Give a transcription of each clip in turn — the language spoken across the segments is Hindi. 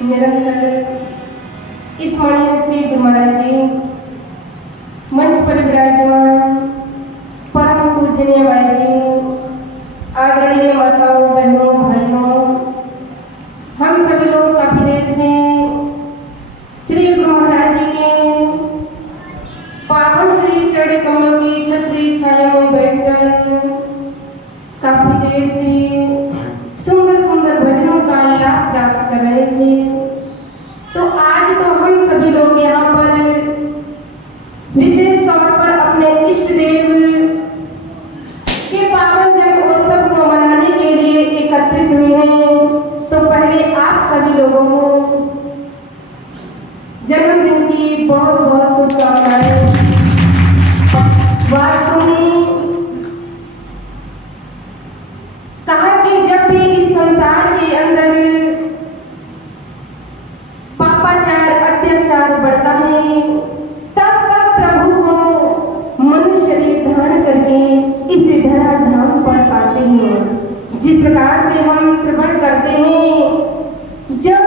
निरंतर इस मणि श्री गुरु महाराज जी मंच पर विराजमान परम पूजनीय भाई जी, आदरणीय माताओं, बहनों, भाइयों, हम सभी लोग काफी देर से श्री गुरु महाराज जी के पावन श्री चढ़े कमलों की छतरी छाया में बैठकर काफी देर से सुंदर सुंदर भजनों का लाभ प्राप्त कर रहे थे। तो आज तो हम सभी लोग यहाँ पर विशेष तौर पर अपने इष्ट देव के पावन जन्मोत्सव को मनाने के लिए एकत्रित हुए हैं। तो पहले आप सभी लोगों को जन्मदिन की बहुत बहुत शुभकामनाएं। वास्तव में कहा कि जब भी इस संसार के अंदर पापाचार अत्याचार बढ़ता है, तब तब प्रभु को मनुष्य शरीर धारण करके इस धरा धाम पर आते हैं। जिस प्रकार से हम श्रवण करते हैं, जब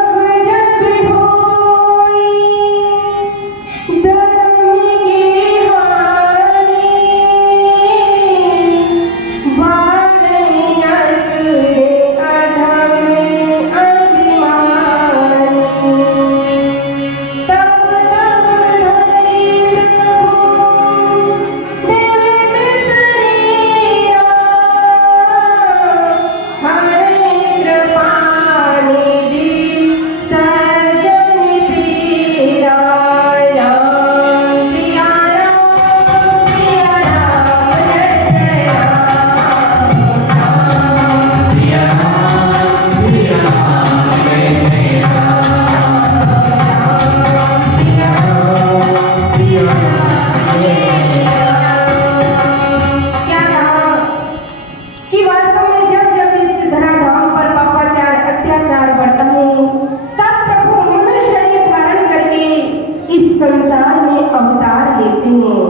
संसार में अवतार लेते हैं।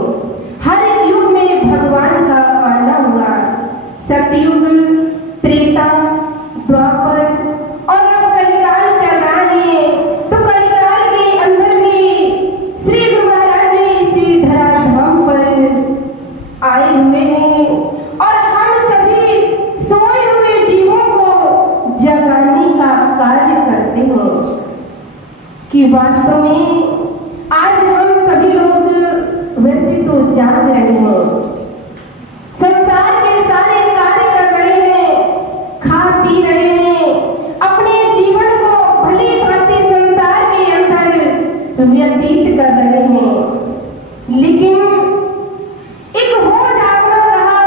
हर युग में भगवान का आना हुआ। सतयुग, त्रेता, द्वापर और अब कलिकाल चल रहा है। तो कलिकाल के अंदर भी श्री गुरु महाराज जी इसी धरा धाम पर आए हुए हैं और हम सभी सोए हुए जीवों को जगाने का कार्य करते हैं कि वास्तव में आज हम सभी लोग वैसे तो जाग रहे हैं, संसार के सारे कार्य कर रहे हैं, खा पी रहे हैं, अपने जीवन को भली भांति संसार के अंदर व्यतीत कर रहे हैं। लेकिन एक वो जागना रहा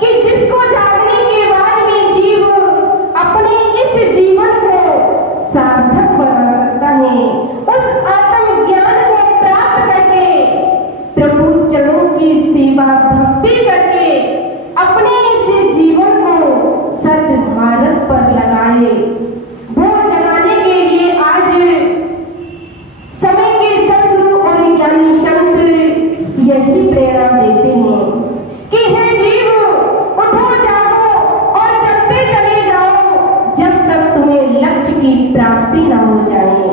कि जिसको जागने के बाद में जीव अपने इस जीवन को सार्थक बना सकता है। उस आत्म ज्ञान को प्राप्त करके प्रभु चरणों की सेवा भक्ति करके अपने इस जीवन को सद्मार्ग पर लगाए। वो जगाने के लिए आज समय के सद्गुरु और ज्ञानी संत यही प्रेरणा देते हैं कि हे जीव, उठो, जागो और चलते चले जाओ जब तक तुम्हें लक्ष्य की प्राप्ति न हो जाए।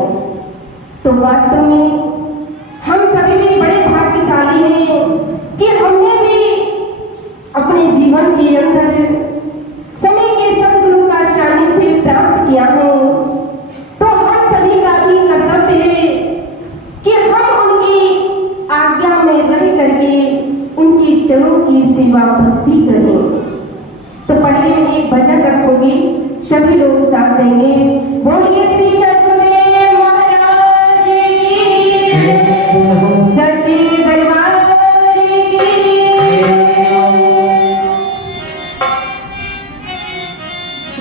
तो वास्तव में हम सभी भी बड़े भाग्यशाली हैं कि हमने भी अपने जीवन के अंदर समय के सद्गुरु का सानिध्य प्राप्त किया है। तो हम सभी का भी कर्तव्य है कि हम उनकी आज्ञा में रह करके उनकी चरणों की सेवा भक्ति करें। तो पहले मैं एक भजन रखूंगी, सभी लोग साथ देंगे। बोलिए श्री सद्गुरुदेव महाराज की सच्चे दरबार की।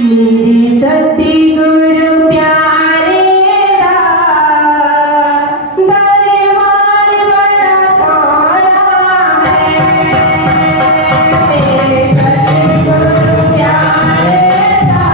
मेरे सतगुरु प्यारे दा दरबार बड़ा सारा है। मेरे सतगुरु प्यारे दा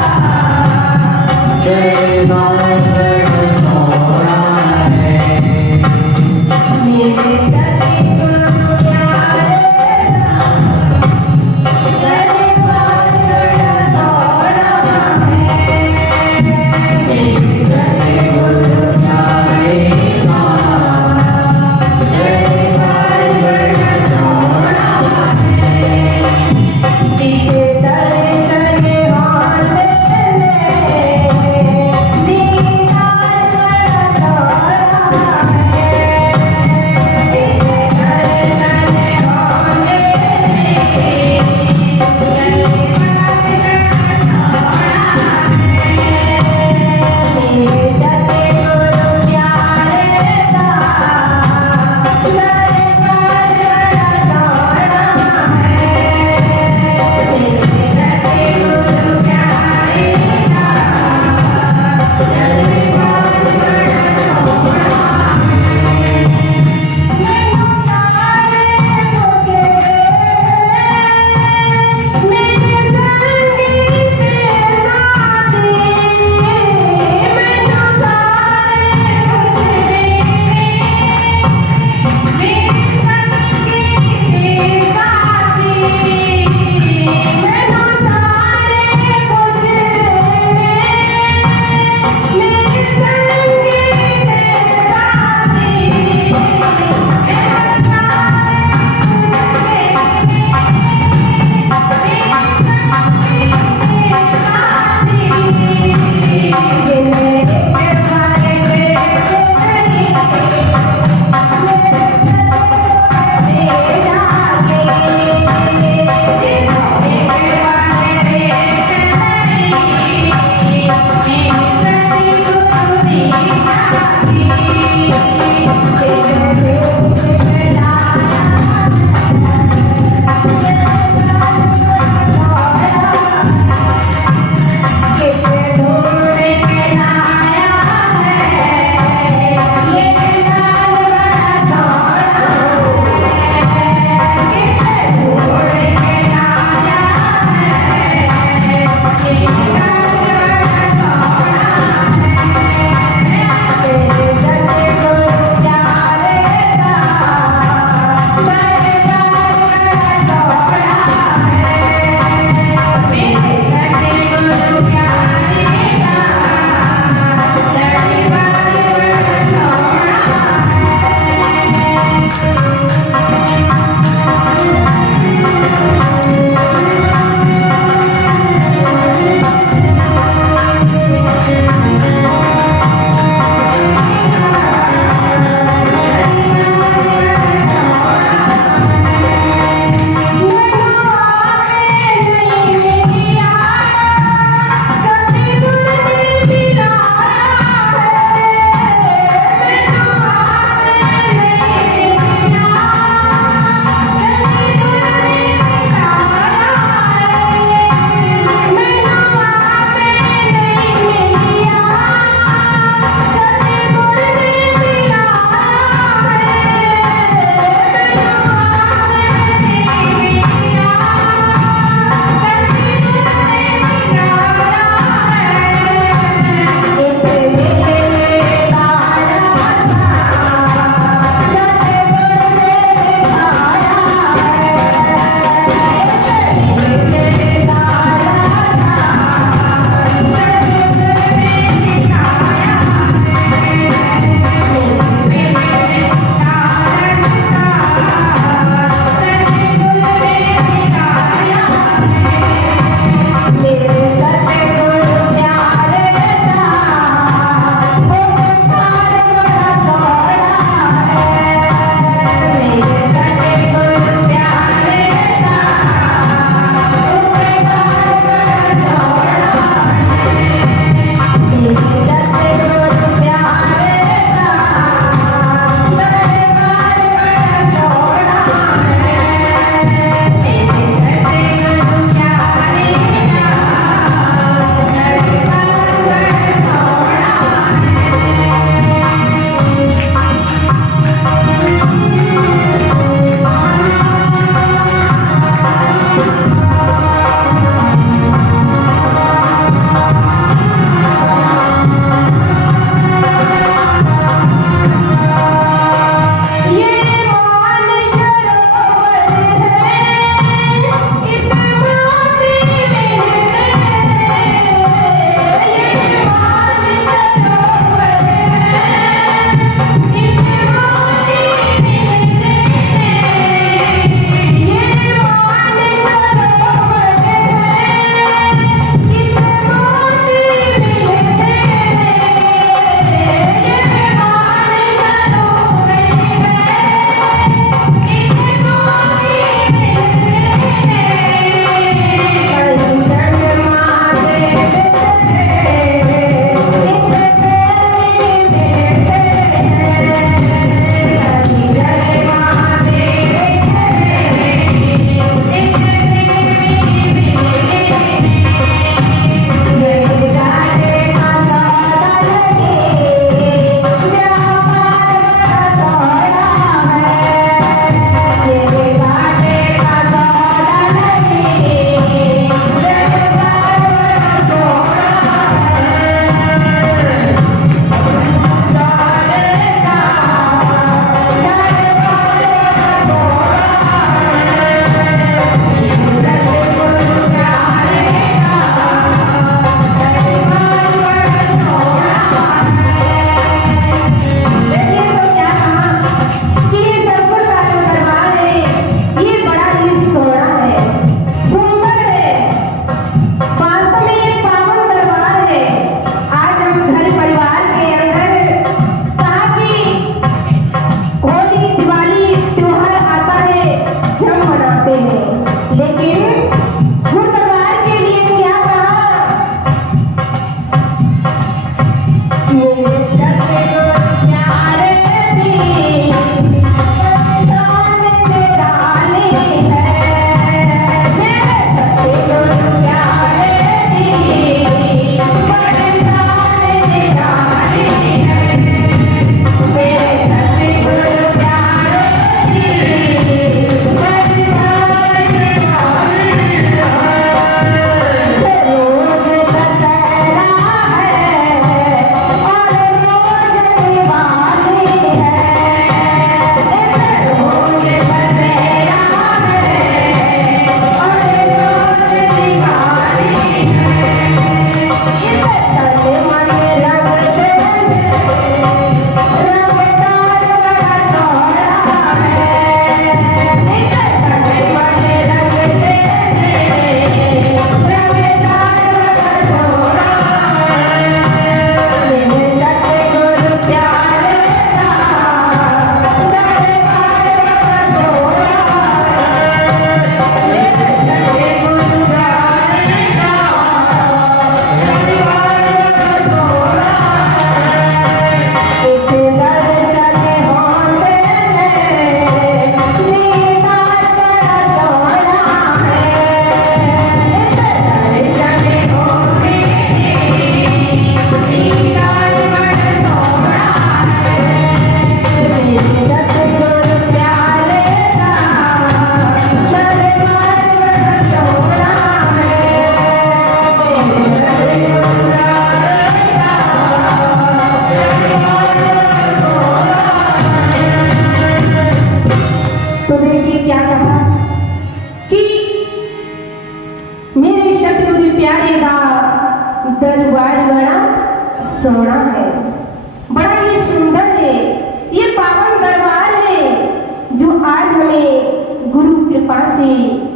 कृपा से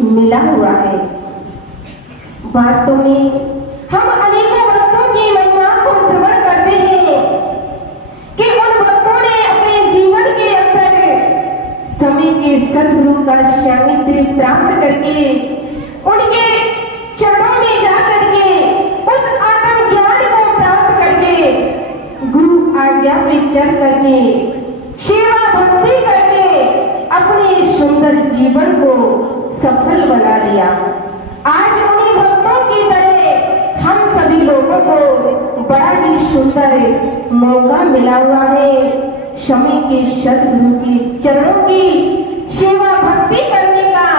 मिला हुआ है। वास्तव में हम अनेकों भक्तों की महिमा को श्रवण करते हैं कि उन भक्तों ने अपने जीवन के अंदर समय के सद्गुरु का सानिध्य प्राप्त करके उनके चरणों में जा करके उस आत्म ज्ञान को प्राप्त करके गुरु आज्ञा पे चल करके सेवा भक्ति करके अपने सुंदर जीवन को सफल बना लिया। आज उन्हीं भक्तों की तरह हम सभी लोगों को बड़ा ही सुंदर मौका मिला हुआ है समय के सद्गुरु के चरणों की सेवा भक्ति करने का।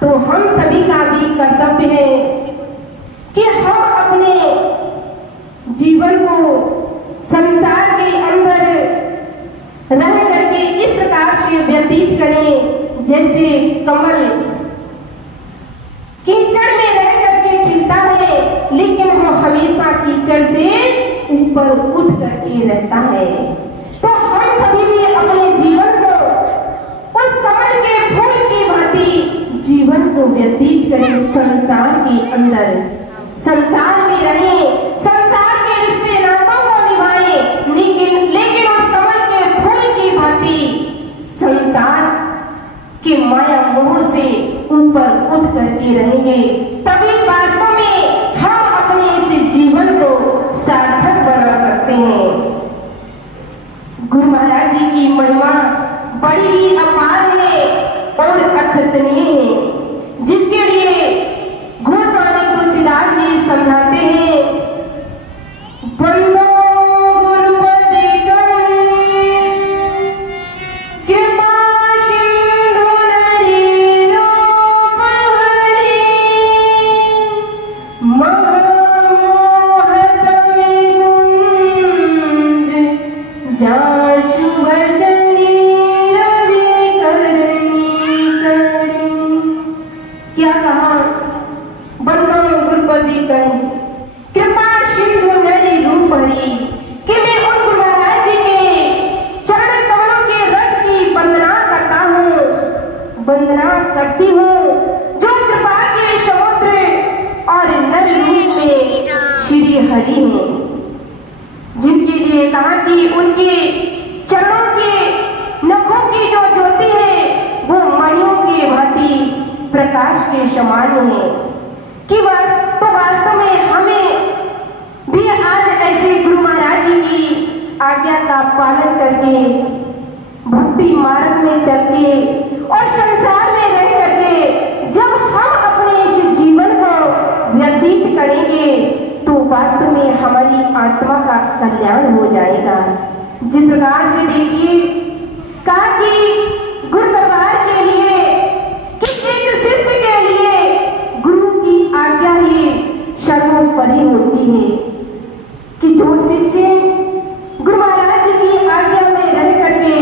तो हम सभी का भी कर्तव्य है कि हम अपने जीवन को संसार के अंदर रह करके इस प्रकार से व्यतीत करें जैसे कमल कीचड़ में रह करके खिलता है लेकिन वो हमेशा कीचड़ से ऊपर उठ करके रहता है। तो हम सभी भी अपने जीवन को उस कमल के फूल की भांति जीवन को व्यतीत करें, संसार के अंदर संसार में रहें, संसार के रिश्ते नातों को निभाएं, लेकिन उस कमल के फूल की भांति संसार के माया मोह से ऊपर उठ करके रहेंगे। तभी वास्तव में हम अपने इस जीवन को सार्थक बना सकते हैं। गुरु महाराज जी की महिमा बड़ी ही अपार है और अखतनीय है, जिसके लिए गोस्वामी तुलसीदास जी समझाते हैं, बंदो गुरुपदि कृपा सिंधु नरी रूप हरि महामोहत विकुंज जासु भजनी रवि करनी करनी। क्या कहा? बंदो गुरुपदि कंज कृपा सिंधु नरी रूप हरि, कि मैं उन गुरु महाराज जी के चरण कमलों के रज की वंदना करता हूँ, वंदना करती हूँ, जो कृपा के समुद्र और नर रूप में श्री हरि हैं, जिनके लिए कहा कि उनके चरणों के नखों की जो ज्योति है वो मणियों के भांति प्रकाश के समान है। कि वास्तव में हमें भी आज ऐसे गुरु महाराज जी की आज्ञा का पालन करके भक्ति मार्ग में चल के और संसार में रह करके जब हम अपने इस जीवन को व्यतीत करेंगे तो वास्तव में हमारी आत्मा का कल्याण हो जाएगा। जिस प्रकार से देखिए कहा कि गुरु दरबार के लिए कि एक शिष्य के लिए गुरु की आज्ञा ही सर्वोपरि होती है, कि जो शिष्य गुरु महाराज जी की आज्ञा में रह करके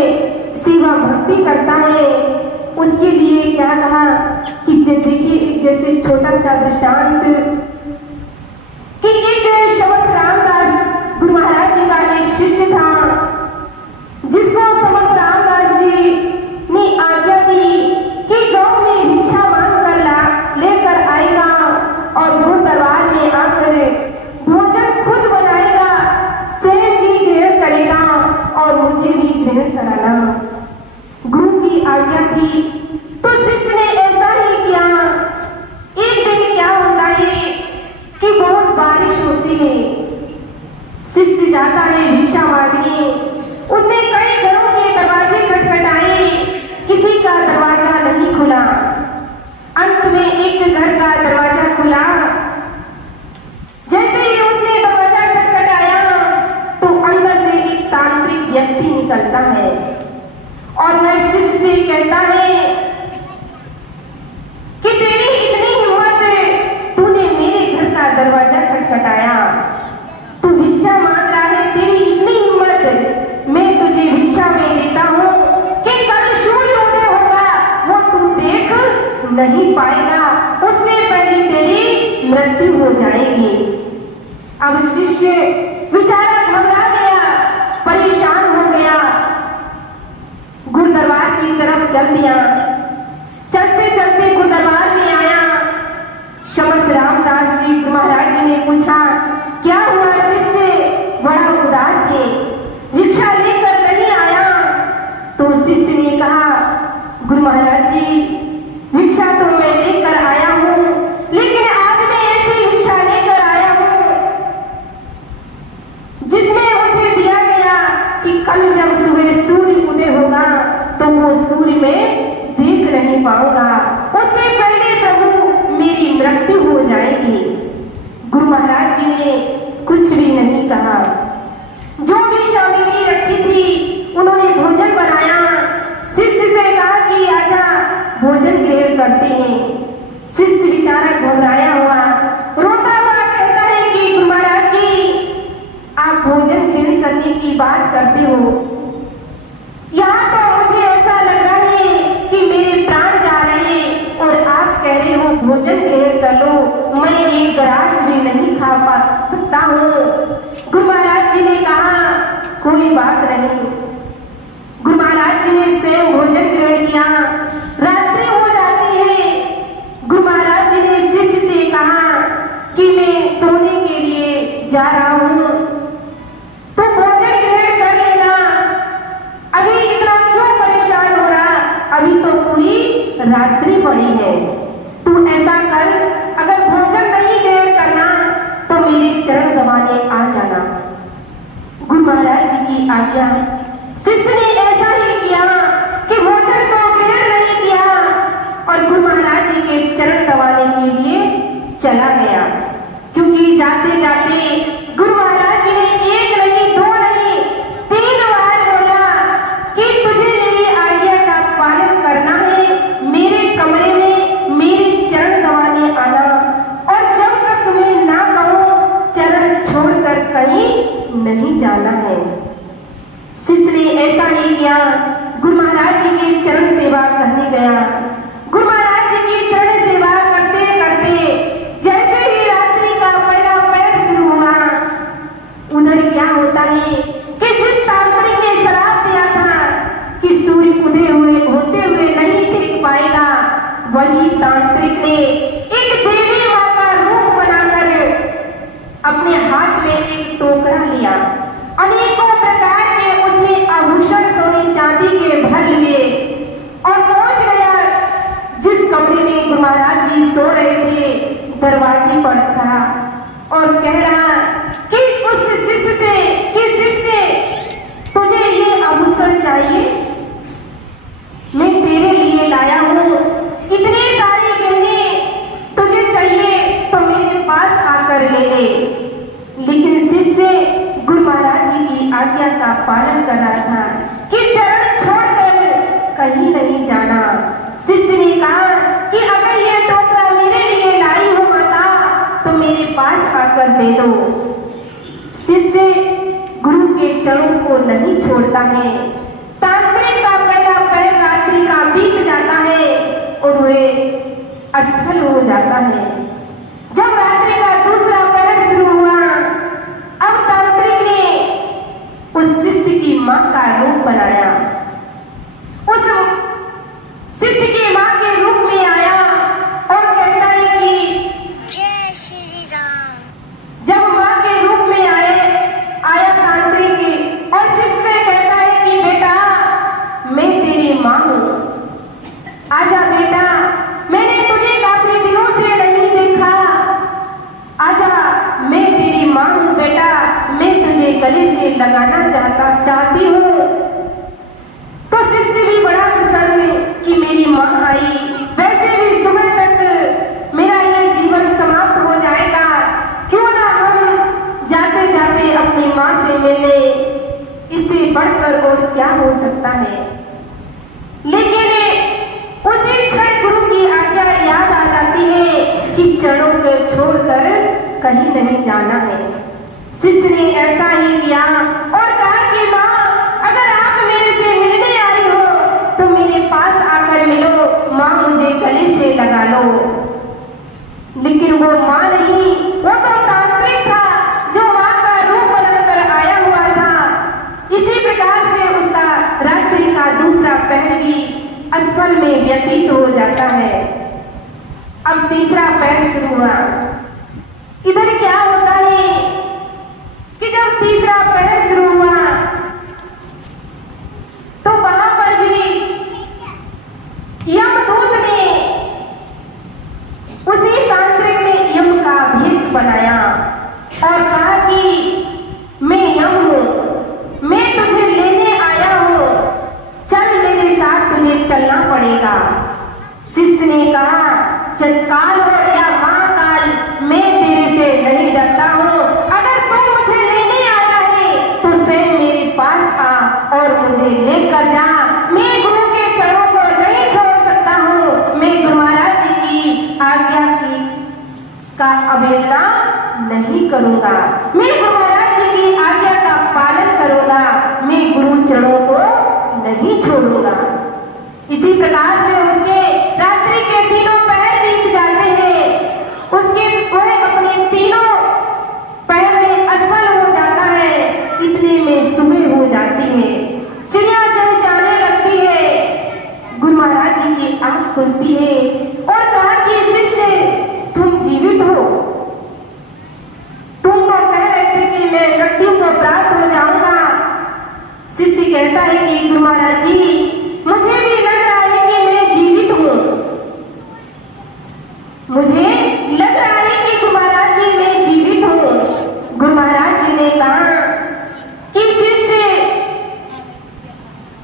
सेवा भक्ति करता है उसके लिए क्या कहा कि देखिए जैसे छोटा सा दृष्टांत कि एक समर्थ रामदास गुरु महाराज जी का एक शिष्य था जिसको समर्थ रामदास जी ने आज्ञा दी कि गांव में भिक्षा मांग कर लेकर आएगा और गुरु दरबार में आकर भोजन खुद बनाएगा, स्वयं भी ग्रहण करेगा और मुझे भी ग्रहण कराना। गुरु की आज्ञा थी तो शिष्य ने ऐसा ही किया। एक दिन क्या होता है कि बहुत बारिश होती है, शिष्य जाता है भिक्षा मांगने, उसने कई घरों के दरवाजे खटखटाए, किसी का दरवाजा नहीं खुला। अंत में एक घर का दरवाजा खुला। जैसे ही उसने दरवाजा खटखटाया तो अंदर से एक तांत्रिक व्यक्ति निकलता है और वह शिष्य से कहता है कि तेरी इतनी हिम्मत, तूने मेरे घर का दरवाजा खटखटाया, तू भिक्षा मांग रहा है, तेरी इतनी हिम्मत, मैं तुझे भिक्षा में देता हूँ कि कल सूर्योदय होगा वो तू देख नहीं पाएगा, उससे पहले तेरी मृत्यु हो जाएगी। अब शिष्य बेचारा घबरा गया, परेशान हो गया, गुरु दरबार की तरफ चल दिया। चलते नहीं पाऊंगा, उससे पहले प्रभु मेरी मृत्यु हो जाएगी। गुरु महाराज जी ने कुछ भी नहीं कहा। जो भी सामग्री रखी थी उन्होंने भोजन बनाया, शिष्य से कहा कि आजा भोजन ग्रहण करते हैं। शिष्य बेचारा घबराया हुआ रोता हुआ कहता है कि गुरु महाराज जी आप भोजन ग्रहण करने की बात करते हो, यहाँ तो मुझे ऐसा लग रहा है कि मेरे प्राण जा रहे हैं और आप कह रहे हो भोजन ग्रहण कर लो, मैं एक ग्रास भी नहीं खा पा सकता हूँ। गुरु महाराज जी ने कहा कोई बात नहीं। गुरु महाराज जी ने स्वयं भोजन ग्रहण किया। रात्रि हो जाती है। गुरु महाराज जी ने शिष्य से कहा कि मैं सोने के लिए जा रहा हूँ, तो भोजन ग्रहण कर लेना, अभी इतना क्यों परेशान हो रहा, अभी तो पूरी रात्रि पड़ी है। तू ऐसा कर, अगर भोजन नहीं ग्रहण करना तो मेरे चरण दबाने आ जाना। गुरु महाराज जी की आज्ञा। शिष्य ने ऐसा ही किया कि भोजन को ग्रहण नहीं किया और गुरु महाराज जी के चरण दबाने के लिए चला गया। क्योंकि जाते जाते गुरु महाराज जी ने एक नहीं दो नहीं 3 बार बोला कि तुझे मेरी आज्ञा का पालन करना है, मेरे कमरे में मेरे चरण दबाने आना, और जब तक तुम्हें ना कहूं चरण छोड़कर कहीं नहीं जाना है। शिष्य ने ऐसा ही किया, गुरु महाराज जी की चरण सेवा करने गया। गुरु महाराज जी की चरण सेवा करते करते जैसे ही रात्रि का पहला पहर शुरू हुआ, उधर क्या होता है कि जिस तांत्रिक ने श्राप दिया था कि सूर्य उदय हुए होते हुए नहीं देख पाएगा, वही तांत्रिक ने एक देवी मां का रूप बनाकर अपने हाथ में एक टोकरा लिया, अनेकों प्रकार के उसमें आभूषण सोने चांदी के भर लिए और पहुंच गया जिस कमरे में गुरु महाराज जी सो रहे थे, दरवाजे पर खड़ा और कह रहा कि उस शिष्य से कि शिष्य तुझे ये आभूषण चाहिए, मैं तेरे लिए लाया हूँ, इतने सारे गहने तुझे चाहिए तो मेरे पास आकर ले ले। लेकिन शिष्य गुरु महाराज जी की आज्ञा का पालन कर रहा था कि चरण छोड़कर कहीं नहीं जाना। शिष्य ने कहा कि अगर ये टोकरा मेरे लिए लाई हो माता तो मेरे पास आकर दे दो। शिष्य गुरु के चरणों को नहीं छोड़ता है। तांत्रिक का पहला पैर रात्रि का बीत जाता है और वे असफल हो जाता है। जब रात्रि का दूसरा पहर शुरू हुआ, अब तांत्रिक ने उस शिष्य की मां का रूप बनाया। उस शिष्य की मां के रूप में आया और कहता है कि जय श्री राम। जब मां के रूप में आया तांत्रिक और शिष्य कहता है कि बेटा मैं तेरी मां हूं, आजा बेटा, मैंने तुझे काफी दिनों से नहीं देखा, आजा मैं तेरी मां हूं बेटा, मैं तुझे गले से लगाना चाहती हूँ। तो शिष्य भी बड़ा प्रसन्न कि मेरी मां आई, वैसे भी सुबह तक मेरा ये जीवन समाप्त हो जाएगा, क्यों ना हम जाते जाते अपनी मां से मिले, इससे बढ़कर और क्या हो सकता है। लेकिन उसी क्षण गुरु की आज्ञा याद आ जाती है कि चरणों को छोड़कर कहीं नहीं जाना है। शिष्य ने ऐसा ही किया और कहा कि मां अगर आप मेरे से मिलने आ रही हो तो मेरे पास आकर मिलो, मां मुझे गले से लगा लो। लेकिन वो मां नहीं, वो तो तांत्रिक था जो मां का रूप बनाकर आया हुआ था। इसी प्रकार से उसका रात्रि का दूसरा पहर भी असफल में व्यतीत हो जाता है। अब तीसरा पहर शुरू हुआ। इधर क्या होता है कि जब तीसरा पहर शुरू हुआ तो वहां पर भी यमदूत ने, उसी तांत्रिक ने यम का भेष बनाया और कहा कि मैं यम हूं, मैं तुझे लेने आया हूं, चल मेरे साथ तुझे चलना पड़ेगा। और मुझे लेकर जा। मैं गुरु के चरणों को नहीं छोड़ सकता हूँ। मैं गुरु महाराज जी की आज्ञा का अवहेलना नहीं करूंगा। मैं गुरु महाराज जी की आज्ञा का पालन करूंगा। मैं गुरु चरणों को नहीं छोड़ूंगा। इसी प्रकार से उसके रात्रि के तीनों पहर बीत जाते हैं। उसके वह अपने तीनों पहर में असफल हो जाता है। इतने में सुबह हो जाती है। चिड़िया चहचहाने लगती है। गुरु महाराज जी की आंख खुलती है और कहा कि शिष्य, तुम जीवित हो। तुम तो कह रहे थे कि मैं मृत्यु को प्राप्त हो जाऊंगा। शिष्य कहता है कि गुरु महाराज जी, मुझे भी लग रहा है कि मैं जीवित हूँ। मुझे लग रहा है कि गुरु महाराज जी मैं जीवित हूँ। गुरु महाराज जी ने कहा कि शिष्य,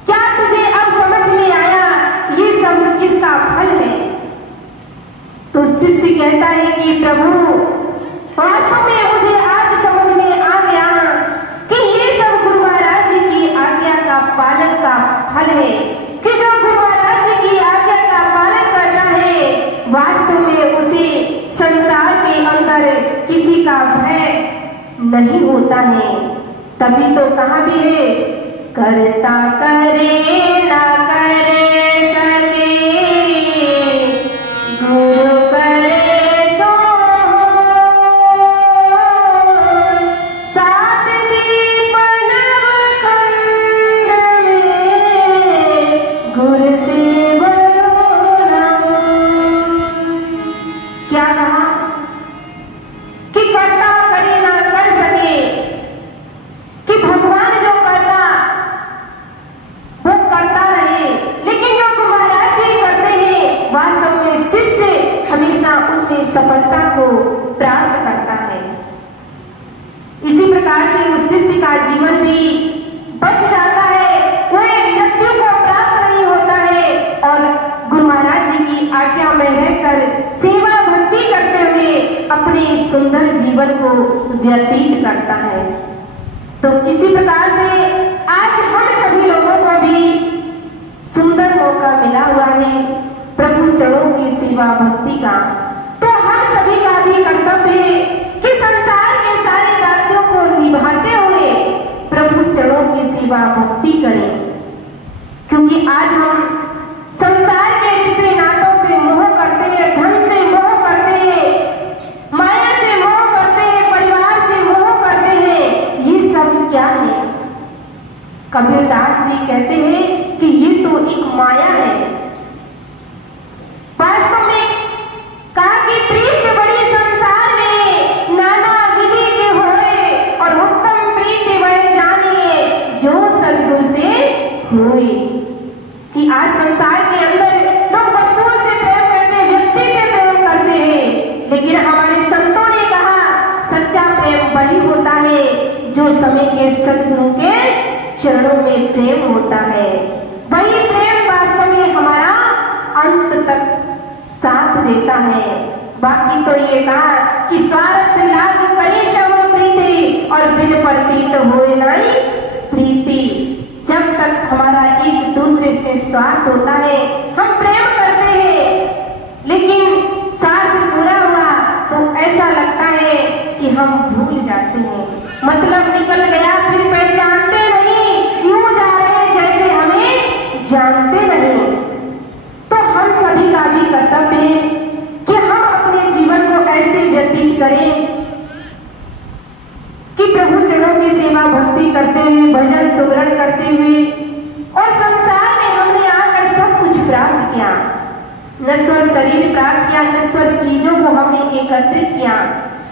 क्या तुझे अब समझ में आया ये सब किसका फल है? तो शिष्य कहता है कि प्रभु, वास्तव में मुझे आज समझ में आ गया कि ये सब गुरु महाराज जी की आज्ञा का पालन का फल है। कि जो गुरु महाराज जी की आज्ञा का पालन करता है, वास्तव में उसे संसार के अंदर किसी का भय नहीं होता है। तभी तो कहा भी है, करता करे ना करे सके, गुरु करे सो सात दीप नवखंड में, गुरु से बड़ो नाम। क्या कहा कि करता करे ना कर सके, कि भगवान जो करता वो करता रहे, लेकिन जो गुरु महाराज जी करते हैं, वास्तव में शिष्य हमेशा उसमें सफलता को प्राप्त करता है। इसी प्रकार से उस शिष्य का जीवन भी बच जाता है। वह मृत्यु को प्राप्त नहीं होता है और गुरु महाराज जी की आज्ञा में रहकर सेवा भक्ति करते हुए अपने सुंदर जीवन को व्यतीत करता है। तो इसी प्रकार से आज हम सभी लोगों को भी सुंदर मौका मिला हुआ है प्रभु चरणों की सेवा भक्ति का। तो हम सभी का भी कर्तव्य है कि संसार के सारे दायित्वों को निभाते हुए प्रभु चरणों की सेवा भक्ति करें। क्योंकि आज हम संसार के जितने नातों से मोह करते हैं, धन से मोह करते हैं, माया से मोह करते हैं, परिवार से मोह करते हैं, ये सब क्या है? कबीरदास जी कहते हैं कि ये तो एक माया है। वास्तव में कहा कि प्रीति बड़ी संसार में नाना विधि के होए, और उत्तम प्रीति वह जानिए जो सद्गुरु से होए। कि आज संसार के अंदर लोग वस्तुओं से प्रेम करते हैं, व्यक्ति से प्रेम करते हैं, लेकिन हमारे संतों ने कहा सच्चा प्रेम वही होता है जो समय के सद्गुरु के चरणों में प्रेम होता है। वही प्रेम वास्तव में हमारा अंत तक साथ देता है। बाकी तो ये कहा कि स्वार्थ लाग करे शव प्रीति, और बिन प्रतीत होए नहीं प्रीति। जब तक हमारा एक दूसरे से स्वार्थ होता है, हम प्रेम करते हैं, लेकिन स्वार्थ पूरा हुआ तो ऐसा लगता है कि हम भूल जाते हैं। मतलब निकल गया फिर पहचानते नहीं, यूं जा रहे जैसे हमें जानते नहीं। तो हम सभी का भी कर्तव्य है कि हम अपने जीवन को ऐसे व्यतीत करें कि प्रभु चरणों की सेवा भक्ति करते हुए, भजन सुमरण करते हुए, और संसार में हमने आकर सब कुछ प्राप्त किया, नश्वर शरीर प्राप्त किया, नश्वर चीजों को हमने एकत्रित किया।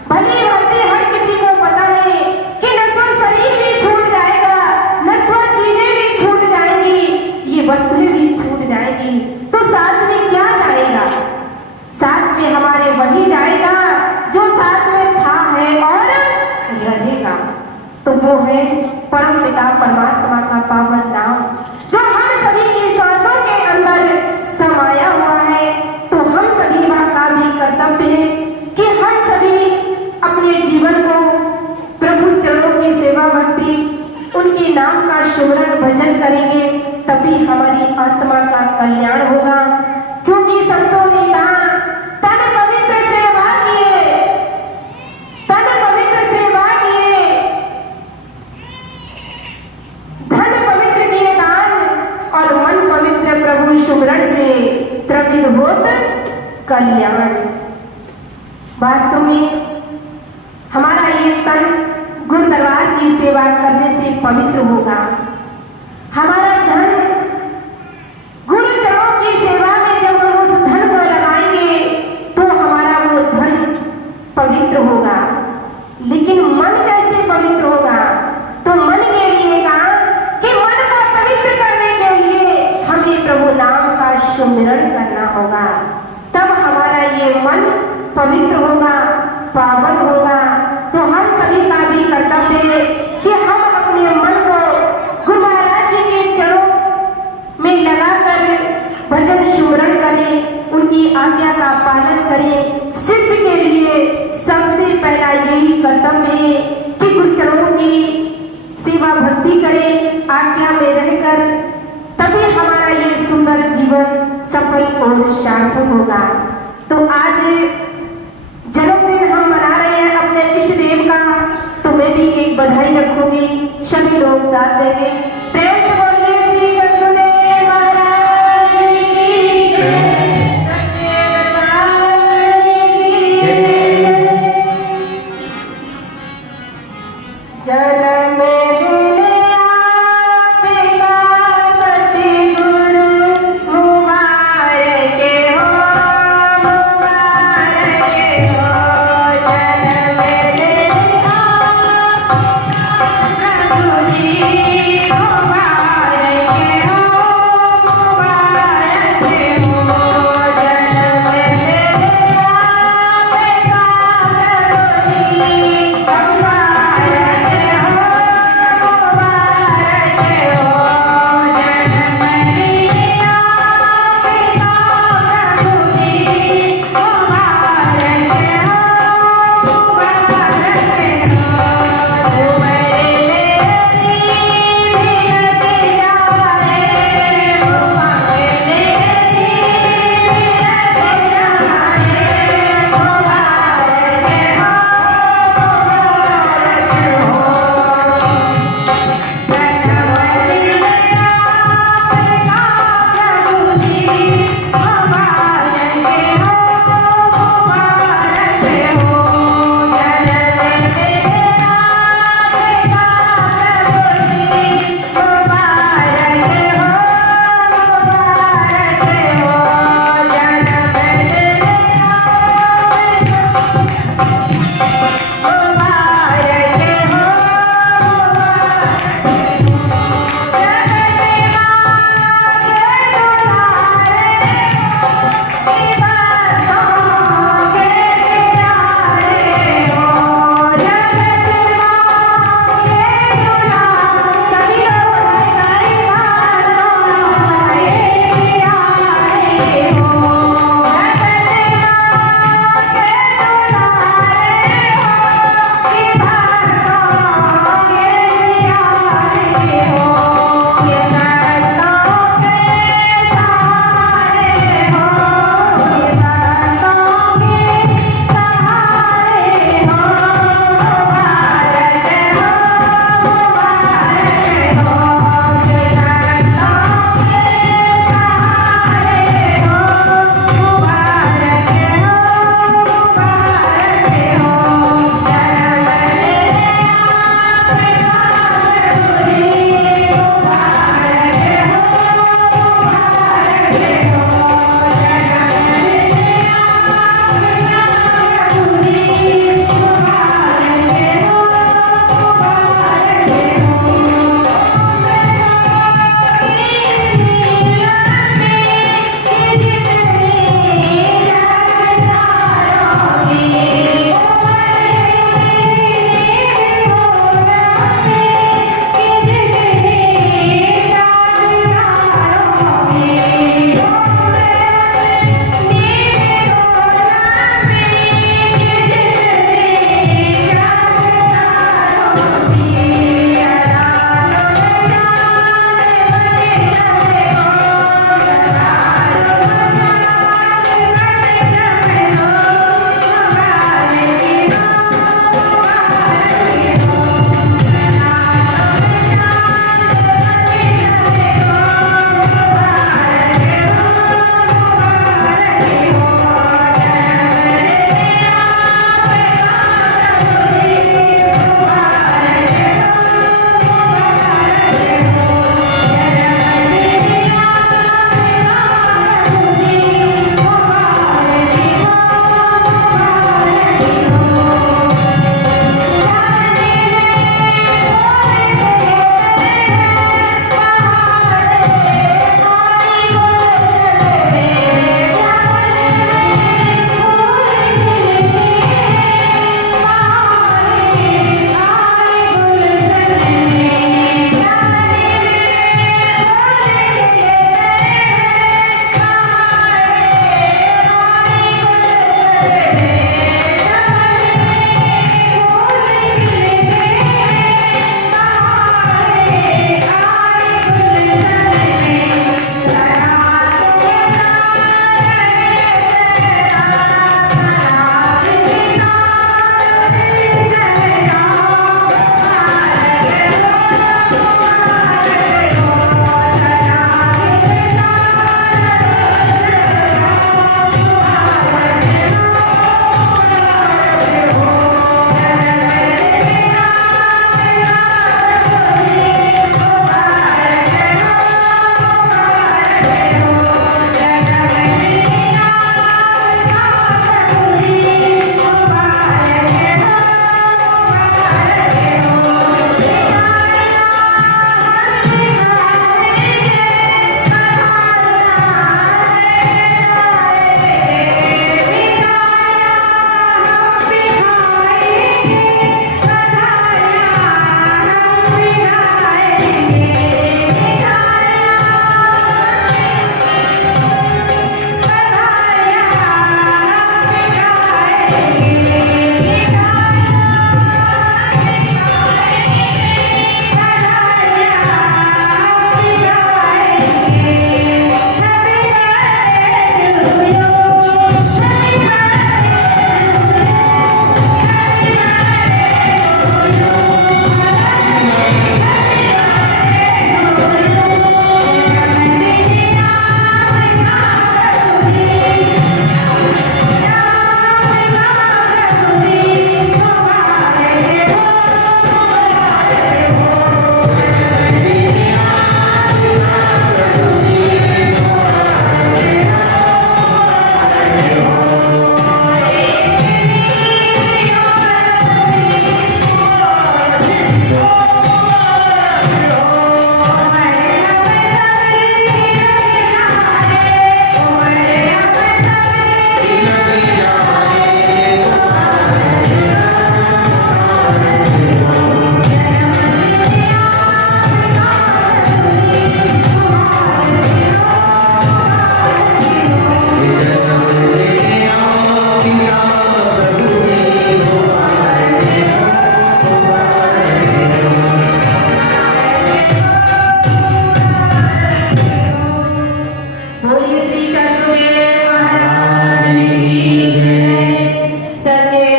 भले भांति हर किसी को पता है कि नश्वर शरीर भी छूट जाएगा, नश्वर चीजें भी छूट जाएंगी, ये वस्तुएं भी छूट जाएंगी, तो साथ में क्या जाएगा? साथ में हमारे वही जाएगा जो साथ में था है और रहेगा। तो वो है परम पिता परमात्मा का पावन नाम, जो हम सभी की सांसों के अंदर समाया हुआ है। तो हम सभी का भी कर्तव्य है कि हम सभी अपने जीवन नाम का सुमरन भजन करेंगे तभी हमारी आत्मा का कल्याण होगा। क्योंकि संतों ने कहा तन पवित्र सेवा किए, तन पवित्र सेवा किए, धन पवित्र किए दान, और मन पवित्र प्रभु सुमरन से त्रिविध होत कल्याण। वास्तव में हमारा ये तन गुरु दरबार की सेवा करने से पवित्र होगा। हमारा धन गुरु चरणों की सेवा में जब हम उस धन को लगाएंगे तो हमारा वो धन पवित्र होगा। लेकिन मन कैसे पवित्र होगा? तो मन के लिए कहा कि मन को पवित्र करने के लिए हमें प्रभु नाम का सुमिरन करना होगा। तब हमारा ये मन पवित्र होगा, पावन होगा। तो हम सभी का भी कर्तव्य है कि हम अपने मन को गुरु महाराज जी के चरणों में लगाकर भजन सुमरन करें, उनकी आज्ञा का पालन करें। शिष्य के लिए सबसे पहला यही कर्तव्य है कि गुरु चरणों की सेवा भक्ति करें, आज्ञा में रहकर, तभी हमारा ये सुंदर जीवन सफल और सार्थक होगा। तो आज जन्मदिन हम मना रहे हैं अपने इष्ट देव का, तो मैं भी एक बधाई रखूंगी। सभी लोग साथ देंगे। प्रेम से बोलिए श्री शंकुदेव महाराज की जय, सच्चे दरबार की जय। जन्म दिन आपका सतगुरु मुबारक हो, मुबारक हो। जन्म दिन आपका प्रभु जी हो।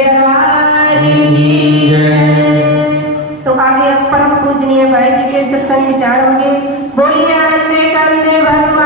दरबार की जय। तो आगे अब परम पूजनीय भाई जी के सत्संग विचार होंगे। बोलिए आनंद कंद भगवान